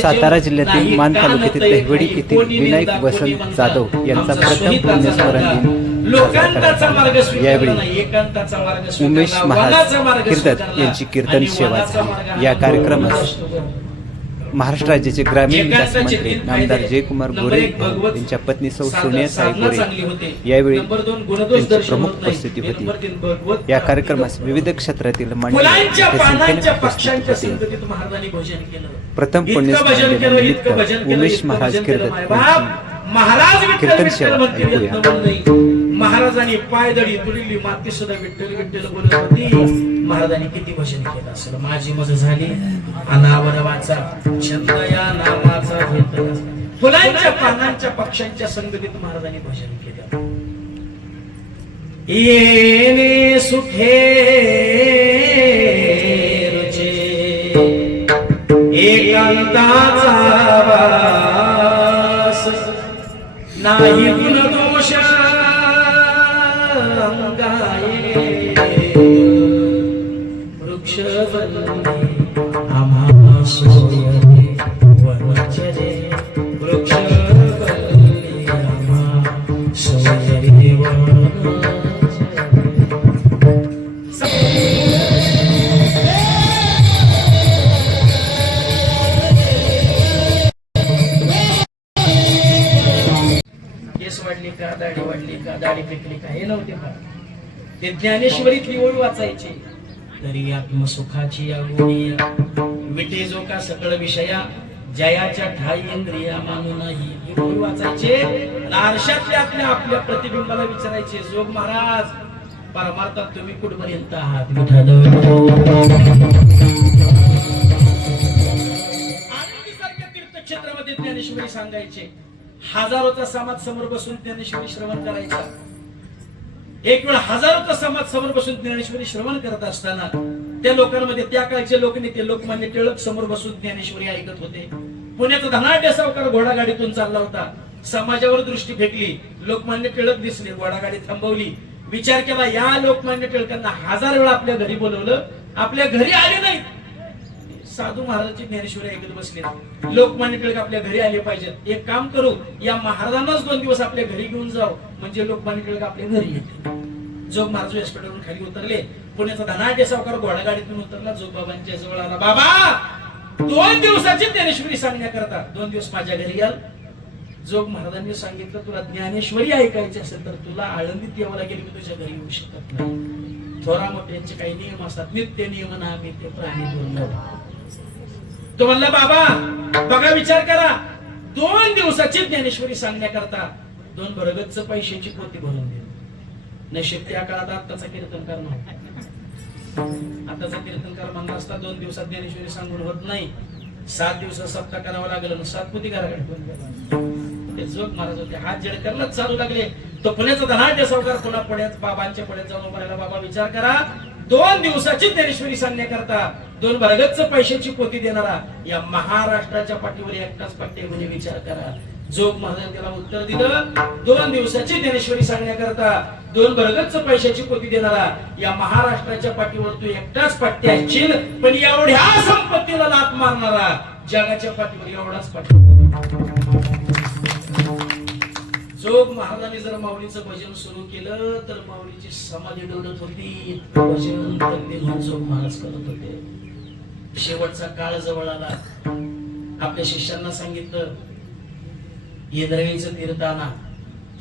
सातारा जिल्ह्यातील मान तालुक्यातील दहिवडी येथील विनायक वसंत जाधव यांचा प्रथम पुण्यस्मरण दिन यावेळी उमेश महाराज कीर्तन यांची कीर्तन सेवा झाली। या कार्यक्रमास महाराष्ट्र राज्याचे ग्रामीण विकास मंत्री नामदार जयकुमार गोरे यांच्या पत्नी सौ सोनियाताई गोरे यावेळी त्यांची प्रमुख उपस्थिती होती। या कार्यक्रमास विविध क्षेत्रातील मान्यवर प्रथम पुण्यस्मरण दिनानिमित्त उमेश महाराज कीर्तन सेवा ऐकूया। महाराजांनी पायदळी तुलिली माती सुद्धा विठ्ठल विठ्ठल बोलत होती। महाराजांनी किती भजन केलं असेल। माझी मज झाली अनावरवाचा छंद या नामाचा घेतला। फुलांच्या पानांच्या पक्ष्यांच्या संगतीत महाराजांनी भजन केलं। येणे सुखे रुचे एकांताचा वास नाही गुण दोष वृक्ष आम्हा सोयरे वनचरे वृक्ष आम्हा सोयरे केस वाढली का दाढी वाढली का दाढी फेकली का हे नव्हते का ते ज्ञानेश्वरीतली ओळ वाचायची। तरी आत्मसुखाची या गोडी विटे जो का सकळ विषया जयाच्या ठाई इंद्रिया मानू नाही ही ओळ वाचायचे। आरशातल्या आपल्या प्रतिबिंबाला विचारायचे जोग महाराज परमार्थात तुम्ही कुठपर्यंत आहात विठाल। आनंदीसारख्या तीर्थक्षेत्रामध्ये ज्ञानेश्वरी सांगायचे। हजारोचा समाज समोर बसून ज्ञानेश्वरी श्रवण करायचा। एक वेळ हजारोचा समाज समोर बसून ज्ञानेश्वरी श्रवण करत असताना त्या लोकांमध्ये त्या काळचे लोकनेते लोकमान्य टिळक समोर बसून ज्ञानेश्वरी ऐकत होते। पुण्याचा धनाढ्य सावकार घोडागाडीतून चालला होता। समाजावर दृष्टी फेकली, लोकमान्य टिळक दिसले, घोडागाडी थांबवली। विचार केला या लोकमान्य टिळकांना 1000 वेळा आपल्या घरी बोलवलं, आपल्या घरी आले नाहीत। साधू महाराजांची ज्ञानेश्वरी ऐकत बसले। लोकमान्य टिळक आपल्या घरी आले पाहिजेत। एक काम करू या महाराजांनाच 2 दिवस आपल्या घरी घेऊन जाऊ म्हणजे लोकमान्य टिळक आपल्या घरी येतील। जोग महाराज व्यासपीठावरून खाली उतरले। पुण्याचा धनाढ्य सावकार घोडागाडीतून उतरला। जोगबाबांच्या जवळ आला। बाबा 2 दिवसाची ज्ञानेश्वरी सांगण्याकरता 2 दिवस माझ्या घरी याल। जोग महाराजांनी सांगितलं तुला ज्ञानेश्वरी ऐकायची असेल तर तुला आळंदीत यावं लागेल, मी तुझ्या घरी येऊ शकत नाही। थोरा मोठ्यांचे काही नियम असतात, नित्य नियम ना आम्ही ते प्राणी दुर्लभ। तो म्हणला बाबा बघा विचार करा 2 दिवसाची ज्ञानेश्वरी सांगण्याकरता 2 भरगतच पैशाची पोती भरून दिली। नशीब त्या काळात आत्ताचा कीर्तनकार नव्हता। आताचा कीर्तनकार म्हणला असता 2 दिवसात ज्ञानेश्वरी सांगून होत नाही, 7 दिवसात सप्ताह करावा लागेल। 7 पोती घराकडे ते जोग महाराज होते हात जड करलाच चालू लागले। तो पुण्याचा धनाढ्य सावकार पुन्हा पुण्यात बाबांच्या पुढे जाऊन म्हणाला बाबा विचार करा 2 दिवसाची ज्ञानेश्वरी सांगण्याकरता 2 भरगतच पैशाची पोती देणारा या महाराष्ट्राच्या पाठीवर एकटाच पट्टे म्हणजे विचार करा। जोग महाराज त्याला उत्तर दिलं 2 दिवसाची ज्ञानेश्वरी सांगण्याकरता 2 भरगतच पैशाची पोती देणारा या महाराष्ट्राच्या पाठीवर तू एकटाच पट्टे असशील, पण एवढ्या संपत्तीला लाथ मारणारा जगाच्या पाठीवर एवढाच पट्टे। जोग महाराजांनी जर माऊलीचं भजन सुरू केलं तर माऊलीची समाधी डोलत होती। भजन म्हणून जोग महाराज करत होते। शेवटचा काळ जवळ आला। आपल्या शिष्यांना सांगितलं इंद्रायणीचं तीर्थ आणा,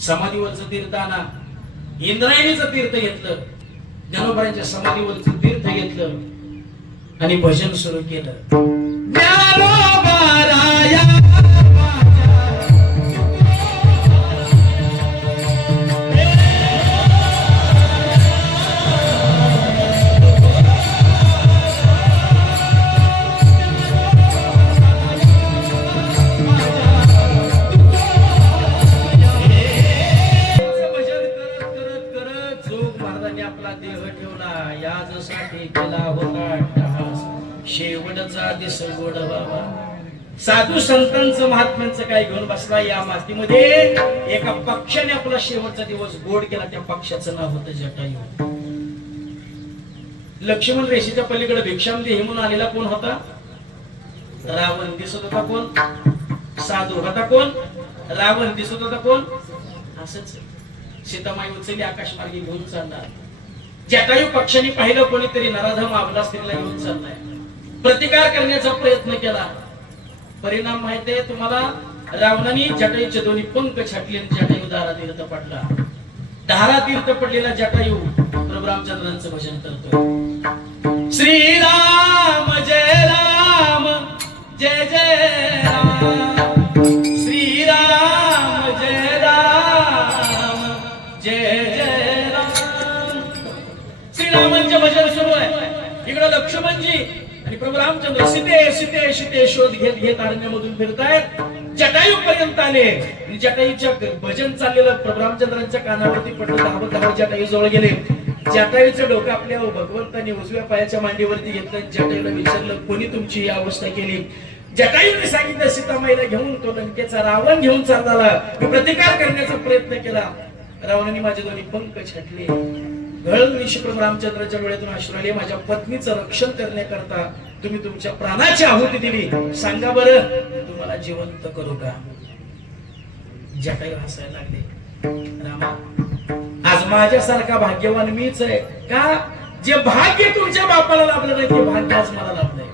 समाधीवरचं तीर्थ आणा। इंद्रायणीचं तीर्थ घेतलं, ज्ञानोबांच्या समाधीवरचं तीर्थ घेतलं आणि भजन सुरू केलं। आपला देह ठेवला यासाठी केला होता शेवटचा दिस गोड बाबा। साधू संतांचं महात्म्यांचं काय घेऊन बसला या मातीमध्ये। एका पक्षाने आपला शेवटचा दिवस गोड केला, त्या पक्षाचं नाव होतं जटायू। लक्ष्मण रेषेच्या पलीकडे भिक्षाम देही म्हणून आलेला कोण होता? रावण दिसत होता कोण? साधू होता कोण? रावण दिसत होता कोण? असंच सीतामाई उचलली आकाशमार्गी घेऊन चालणार. जटायू पक्षाने पाहिलं कोणीतरी नराधम आपला स्त्रीला घेऊन चाललाय. प्रतिकार करण्याचा प्रयत्न केला. परिणाम माहितीये तुम्हाला? रावणाने जटायूचे दोन्ही पंख छाटले आणि जटायू दारा तीर्थ पडला. दारा तीर्थ पडलेला जटायू प्रभू रामचंद्रांचं भजन करतोय. श्रीराम जय राम जय जय राम, श्रीराम जय राम जय जय राम. श्रीरामांचे भजन सुरू आहे. इकडे लक्ष्मणजी आणि प्रभू रामचंद्र सीते सीते सीते शोध घेत घेत अरण्यामधून फिरतायत. जटायू पर्यंत आले. जटायूच्या भजन चाललेलं प्रभू रामचंद्रांच्या कानावरती पडलं. धावत धावत जटायू जवळ गेले. जटायूचं डोकं आपल्या भगवंतांनी उजव्या पायाच्या मांडीवरती घेतलं. जटायूला विचारलं कोणी तुमची ही अवस्था केली? जटायूने सांगितलं सीतामाईला घेऊन तो लंकेचा रावण घेऊन चालला. मी प्रतिकार करण्याचा प्रयत्न केला. रावणाने माझे दोन्ही पंख छाटले. गळनिशी प्रभू रामचंद्राच्या डोळ्यातून अश्रू आले. माझ्या पत्नीचं रक्षण करण्याकरता तुम्ही तुमच्या प्राणाची आहुती दिली. सांगा बरं तुम्हाला जिवंत करू का? जटायू हसायला लागले. रामा आज माझ्यासारखा भाग्यवान मीच आहे का? जे भाग्य तुमच्या बापाला लाभलं नाही ते भाग्य आज मला लाभलंय.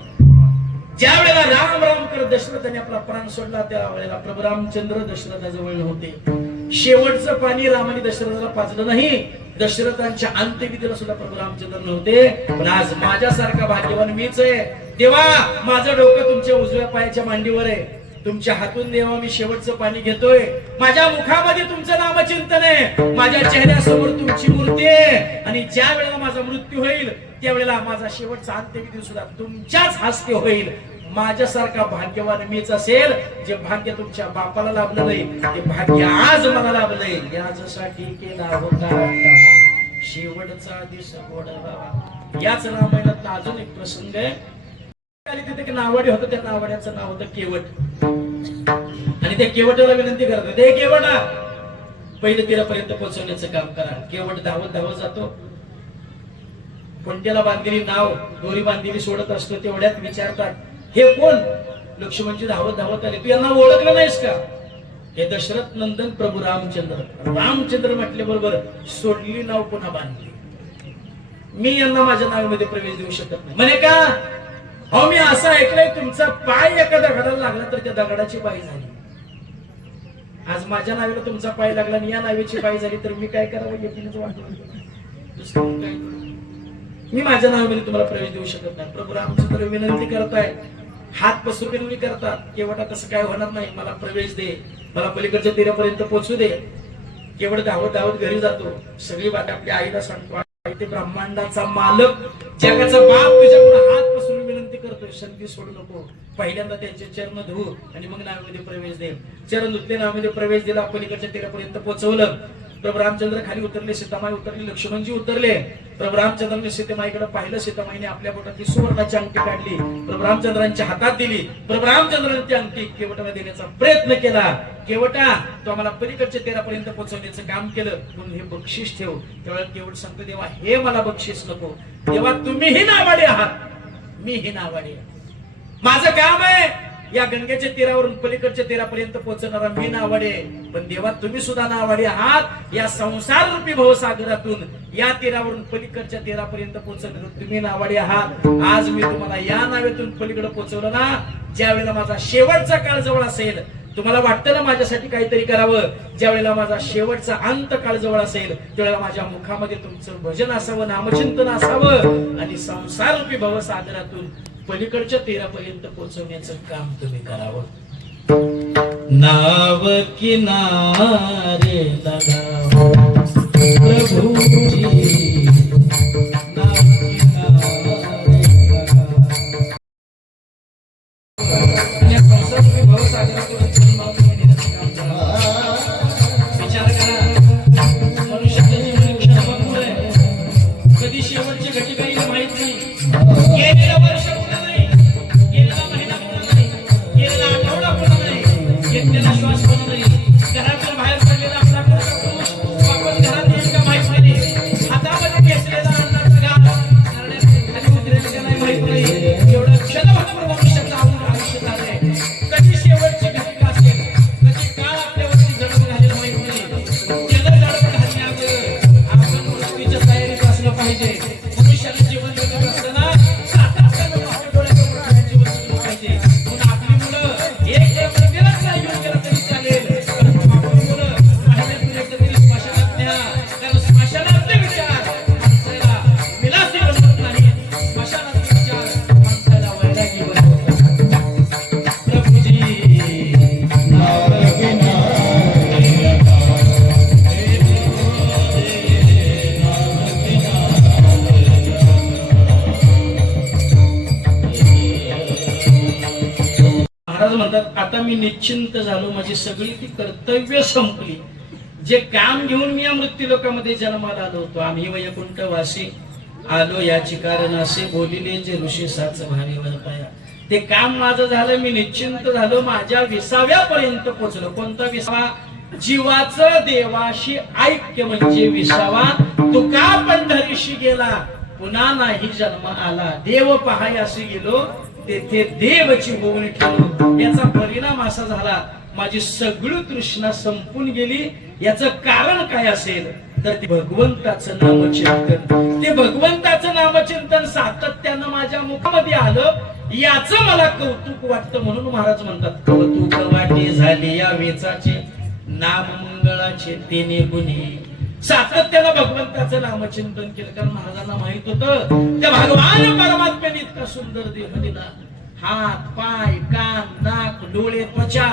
ज्या वेळेला राम राम करत दशरथाने आपला प्राण सोडला त्या वेळेला प्रभू रामचंद्र दशरथाजवळ नव्हते. शेवटचं पाणी रामाने दशरथाला पाजलं नाही. दशरथांच्या अंत्यविधीला सुद्धा प्रभू रामचंद्र नव्हते. पण आज माझ्यासारखा भाग्यवान मीच आहे. देवा माझं डोकं तुमच्या उजव्या पायाच्या मांडीवर आहे. तुमच्या हातून देवा मी शेवटचं पाणी घेतोय. माझ्या मुखामध्ये तुमचं नामचिंतन आहे. माझ्या चेहऱ्यासमोर तुमची मूर्ती आहे. आणि ज्या वेळेला माझा मृत्यू होईल त्यावेळेला माझा शेवटचा अंत्यविधी सुद्धा तुमच्याच हस्ते होईल. माझ्यासारखा भाग्यवान मीच असेल. जे भाग्य तुमच्या बापाला लाभलं नाही ते भाग्य आज मला लाभलंय. यासाठी केला होता शेवटचा दिवस गोडा. याच रामायणात अजून एक प्रसंग आहे. तिथे एक नावाडी होतं. त्या नावाड्याचं नाव होतं केवट. आणि त्या केवटाला विनंती करत होते केवटा पहिले तीरापर्यंत पोहोचवण्याचं काम करा. केवट धावत धावत जातो. कोणत्याला बांधलेली नाव दोरी बांधलेली सोडत असतो. तेवढ्यात विचारतात हे कोण? लक्ष्मणजी धावत धावत आले. तू यांना ओळखलं नाहीस का? हे दशरथ नंदन प्रभू रामचंद्र. रामचंद्र म्हटले बरोबर सोडलेली नाव पुन्हा बांधली. मी यांना माझ्या नावामध्ये प्रवेश देऊ शकत नाही म्हणे का? हो मी असं ऐकलंय तुमचा पाय एका दगडाला लागला तर त्या दगडाची पाय झाली. आज माझ्या नावाला तुमचा पाय लागला आणि या नावाची पाय झाली तर मी काय करावं? येतीनच वाटलं. मी माझ्या नावामध्ये तुम्हाला प्रवेश देऊ शकत नाही. प्रभू रामचंद्र विनंती करताय. हात पसरून करतात. केवटा तसं काय होणार नाही. मला प्रवेश दे. मला पलीकडच्या तीरापर्यंत पोहोचू दे. केवळ धावत धावत घरी जातो. सगळी बात आपल्या आईला सांगतो. ते ब्रह्मांडाचा मालक जगाचा बाप तुझ्याकडे हात पसरून विनंती करतोय संधी सोडू नको. पहिल्यांदा त्यांचे चरण धुवू आणि मग नावामध्ये प्रवेश दे. चरण धुतले नावामध्ये प्रवेश दिला. पलीकडच्या तीरापर्यंत पोहोचवलं. प्रभू रामचंद्र खाली उतरले. सीतामाई उतरली. लक्ष्मणजी उतरले. प्रभू रामचंद्रांनी सीतामाईकडे पाहिलं. सीतामाईने आपल्या बोटातली सुवर्णाची अंगठी काढली. प्रभू रामचंद्रांच्या हातात दिली. प्रभू रामचंद्रांनी ती अंगठी केवटाला देण्याचा प्रयत्न केला. केवटा तू आम्हाला पलीकडच्या तीरापर्यंत पोहोचवण्याचं काम केलं म्हणून हे बक्षीस ठेव. त्यावेळेला केवट सांगतो देवा हे मला बक्षीस नको. देवा तुम्हीही नावाडे आहात. मीही नावाडे. माझं काम आहे या गंगेच्या तीरावरून पलीकडच्या तीरापर्यंत पोहोचणारा मी नावाडे. पण देवा तुम्ही सुद्धा नावाडे आहात. या संसार रूपी भवसागरातून या तीरावरून पलीकडच्या तीरापर्यंत पोहोचणारा तुम्ही नावाडे आहात. आज मी तुम्हाला या नावेतून पलीकडे पोहोचवलं ना. ज्या वेळेला माझा शेवटचा काळ जवळ असेल तुम्हाला वाटतं ना माझ्यासाठी काहीतरी करावं. ज्या वेळेला माझा शेवटचा अंत काळ जवळ असेल त्यावेळेला माझ्या मुखामध्ये तुमचं भजन असावं, नामचिंतन असावं आणि संसार रूपी भवसागरातून पलीकडच्या तीरापर्यंत पोहोचवण्याचं काम तुम्ही करावं. नाव किनारे लगाओ प्रभुजी, नाव किनारे लगाओ. या संसार रूपी भवसागरातून विचार करा. मनुष्याचं जीवन क्षणभंगुर आहे. कधी शेवटची घटी काही माहित नाही. गेलेलं वर्ष पुढं नाही, गेलेला महिना पुढं नाही, गेलेला आठवडा पुढं नाही, घेतलेला श्वास पुढं नाही. घरातून बाहेर पडलेला आपला पुरुष वापस घरात येईल का माहित नाही. हातामध्ये घेतलेला अन्नाचा घास खाली उतरेल का नाही माहित नाही. एवढं क्षणभंगुर मनुष्याचं आयुष्य आयुष्याला जीवन जगत असताना सातत्यानं आपल्या डोळ्यासमोर खाण्याची वस्तू पाहिजे. म्हणून आपली मुलं एक मंदिरात नाही घेऊन गेला तरी चालेल, परंतु आपली मुलं महिन्यातून एकदा तरी स्मशानात न्या. कारण स्मशानातले विचार माणसाला विलासी बनवत नाही, स्मशानातले विचार माणसाला वैरागी बनवतात. प्रभुजी महाराज म्हणतात, आता मी निश्चिंत झालो, माझी सगळी ती कर्तव्य संपली. जे काम घेऊन मी या मृत्यू लोकामध्ये जन्माला आलो होतो, आम्ही वैकुंठ वासी आलो याची कारण असे बोलिले जे ऋषी साच भावी वर्ताया. ते काम माझं झालं, मी निश्चिंत झालो, माझ्या 20व्यापर्यंत पोहोचलो. कोणता 20वा? जीवाचं देवाशी ऐक्य म्हणजे 20वा. तुका पंढरीशी गेला, पुन्हा नाही जन्म आला. देव पाहायाशी गेलो, तेथे देवची होऊन ठेवलो. याचा परिणाम असा झाला, माझी सगळी तृष्णा संपून गेली. याचं कारण काय असेल तर ते भगवंताचं नामचिंतन. ते भगवंताचं नामचिंतन सातत्यानं माझ्या मुखामध्ये आलं, याचं मला कौतुक वाटतं. म्हणून महाराज म्हणतात, कौतुक वाटे झाले या वेचाचे, नाम मंगळाचे तेने गुणी. सातत्यानं भगवंताचं नामचिंतन केलं, कारण महाराजांना माहित होतं त्या भगवान परमात्म्याने इतका सुंदर देह दिला. हात, पाय, कान, नाक, डोळे, त्वचा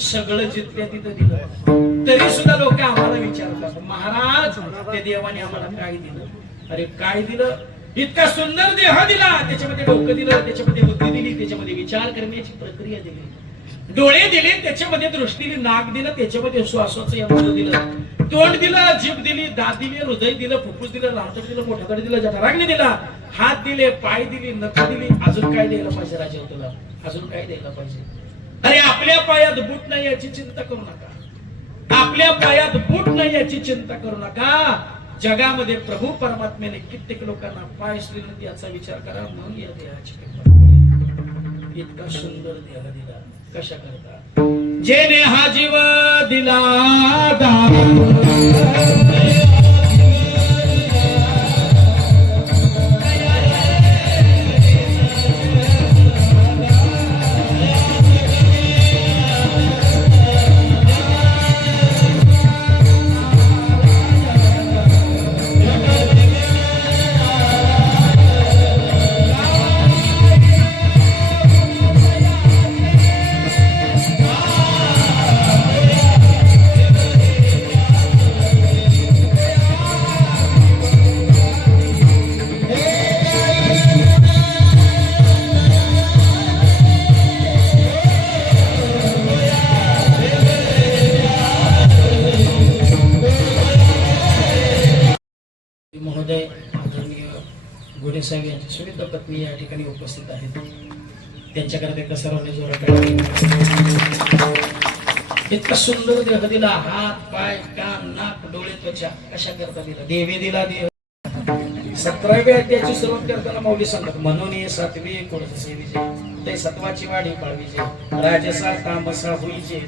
सगळं जिथल्या तिथं दिलं. तरी सुद्धा लोक आम्हाला विचारतात, महाराज त्या देवाने आम्हाला काय दिलं? अरे काय दिलं? इतका सुंदर देह दिला, त्याच्यामध्ये डोकं दिलं, त्याच्यामध्ये बुद्धी दिली, त्याच्यामध्ये विचार करण्याची प्रक्रिया दिली, डोळे दिले, त्याच्यामध्ये दृष्टी दिली, नाक दिलं, त्याच्यामध्ये श्वासाचं यंत्र दिलं, तोंड दिलं, जीभ दिली, दात दिली, हृदय दिलं, फुफ्फुस दिलं, लांबट दिलं, मोठं दिलं, जठराग्नी दिला, हात दिले, पाय दिली, नख दिली. अजून काय द्यायला पाहिजे राजा तुला? अजून काय द्यायला पाहिजे? अरे आपल्या पायात बूट नाही याची चिंता करू नका. आपल्या पायात बूट नाही याची चिंता करू नका. जगामध्ये प्रभू परमात्म्याने कित्येक लोकांना पाय दिले याचा विचार करा. मग या देहाची किंमत. इतका सुंदर देह दिला कशा करता? जेने हा जीव दिला महोदय, आदरणीय गोरे साहेब यांची सुविधा पत्नी या ठिकाणी उपस्थित आहेत. त्यांच्याकडे एका सर्वांनी जोरात इतका सुंदर देह दिला. हात, पाय, कान, नाक, डोळे, त्वचा कशा करता दिला? देवी दिला देह. 17व्या अध्यायाची सुरुवात करताना माऊली सांगतात, म्हणून ये सातवी कोणते सेविजे, ते सत्वाची वाढी पाळवीजे, राजसा तामसा होईजे.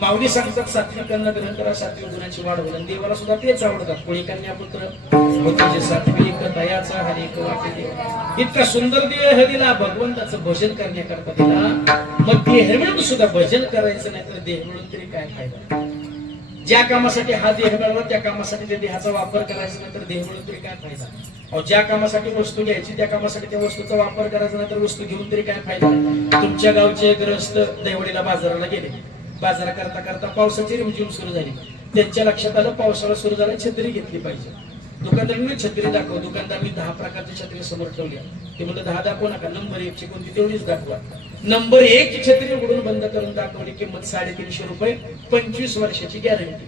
माऊली सांगतात सात्विक अन्न ग्रहण करा, सात्विक गुणाची वाढ होईल. देवाला सुद्धा तेच आवडतात. कोणी कन्या पुत्र होते सात्विक दयाचा हरिक वाटे देव. इतका सुंदर देह दिला, भगवंताचं भजन करण्याकरता दिला. मग देह मिळून सुद्धा भजन करायचं नाही तर देह मिळून तरी काय फायदा? ज्या कामासाठी हा देह मिळाला त्या कामासाठी त्या देहाचा वापर करायचा नाही तर देह मिळून तरी काय फायदा? अहो, ज्या कामासाठी वस्तू घ्यायची त्या कामासाठी त्या वस्तूचा वापर करायचा नाही तर वस्तू घेऊन तरी काय फायदा? तुमच्या गावचे ग्रस्त देवडीला बाजाराला गेले. बाजार करता करता पावसाची रिमझिम सुरू झाली. त्यांच्या लक्षात आलं पावसाळा सुरू झाला, छत्री घेतली पाहिजे. दुकानदारांनी छत्री दाखव. दुकानदारांनी 10 प्रकारच्या छत्री समोर ठेवल्या. ते म्हणलं 10 दाखवू नका, नंबर 1 ची कोणती तेवढीच दाखवा. नंबर 1 ची छत्री उघडून बंद करून दाखवली. किंमत 350 रुपये, 25 वर्षाची गॅरंटी.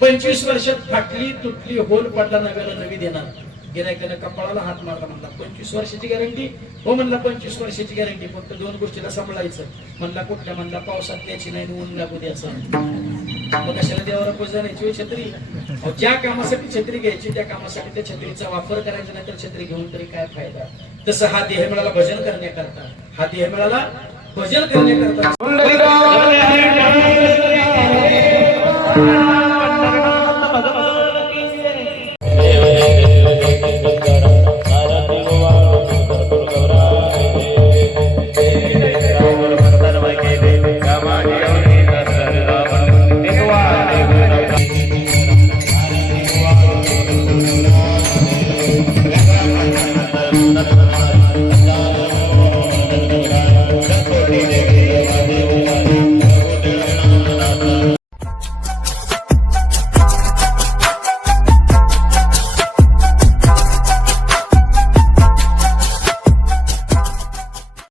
25 वर्षात फाटली, तुटली, होल पडला, नव्याला नवी देणार. गिरायकाला कपाळाला हात मारला, म्हणला 25 वर्षाची गॅरंटी? हो म्हणला 25 वर्षाची गॅरंटी, फक्त 2 गोष्टीला सांभाळायचं. म्हणला कुठल्या? म्हणला पावसात त्याची नाही, ऊन लागू द्यायचं. मग कशाला देवाला पूजा द्यायची छत्री? ज्या कामासाठी छत्री घ्यायची त्या कामासाठी त्या छत्रीचा वापर करायचा नाही तर छत्री घेऊन तरी काय फायदा? तसं हा देह मिळाला भजन करण्याकरता. हा देह मिळाला भजन करण्याकरता.